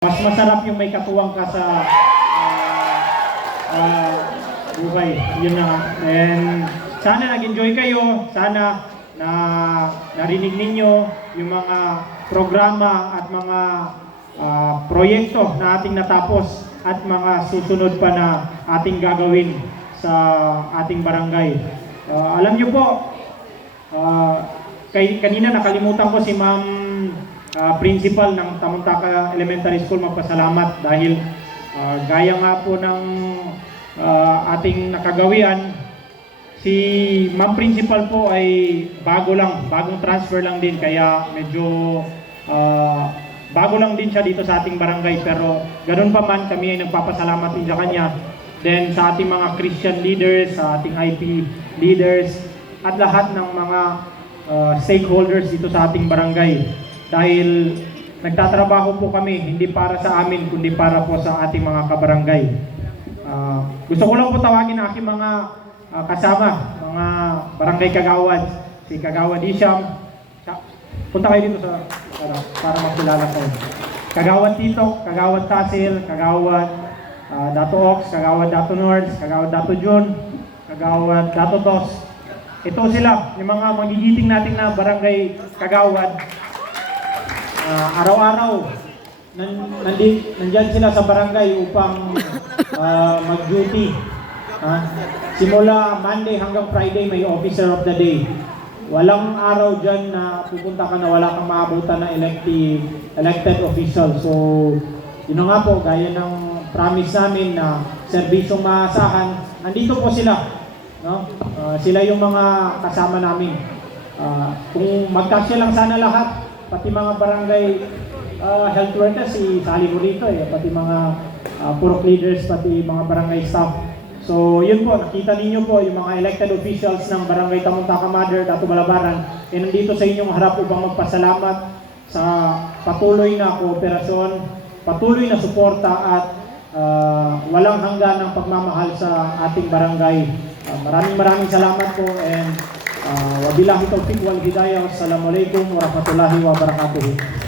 Mas masarap yung may katuwang ka sa buhay. Yun na nga. And sana nag-enjoy kayo. Sana na narinig ninyo yung mga programa at mga proyekto na ating natapos at mga susunod pa na ating gagawin sa ating barangay. Alam nyo po, kanina nakalimutan ko si Ma'am principal ng Tamuntaka Elementary School magpasalamat dahil gaya nga po ng ating nakagawian, si Ma'am Principal po ay bagong transfer lang din, kaya medyo bago lang din siya dito sa ating barangay, pero ganun pa man kami ay nagpapasalamat din sa kanya. Then sa ating mga Christian leaders, sa ating IP leaders at lahat ng mga stakeholders dito sa ating barangay. Dahil nagtatrabaho po kami, hindi para sa amin, kundi para po sa ating mga kabarangay. Gusto ko lang po tawagin ang aking mga kasama, mga barangay kagawad, si Kagawad Isyam. Punta kayo dito para makilala ko. Kagawad Tito, Kagawad Tasil, Kagawad Dato Ox, Kagawad Dato Nords, Kagawad Dato Jun, Kagawad Dato Dos. Ito sila, yung mga magigiting natin na barangay kagawad. Araw-araw nandyan sila sa barangay upang mag-duty. Simula Monday hanggang Friday may officer of the day. Walang araw dyan na pupunta ka na wala kang maabutan na elected official. So yun nga po, gaya ng promise namin na serbisyong maasahan, nandito po sila, no? Sila yung mga kasama namin. Kung magkasya lang sana lahat, pati mga barangay health workers, si Sally mo rito pati mga purok leaders, pati mga barangay staff. So yun po, nakita ninyo po yung mga elected officials ng barangay Tamuntaka Mother, Dato Balabaran, nandito sa inyong harap upang magpasalamat sa patuloy na kooperasyon, patuloy na suporta at walang hanggan ng pagmamahal sa ating barangay. Maraming salamat po, and wabillahi taufiq wal hidayah. Wassalamualaikum warahmatullahi wabarakatuh.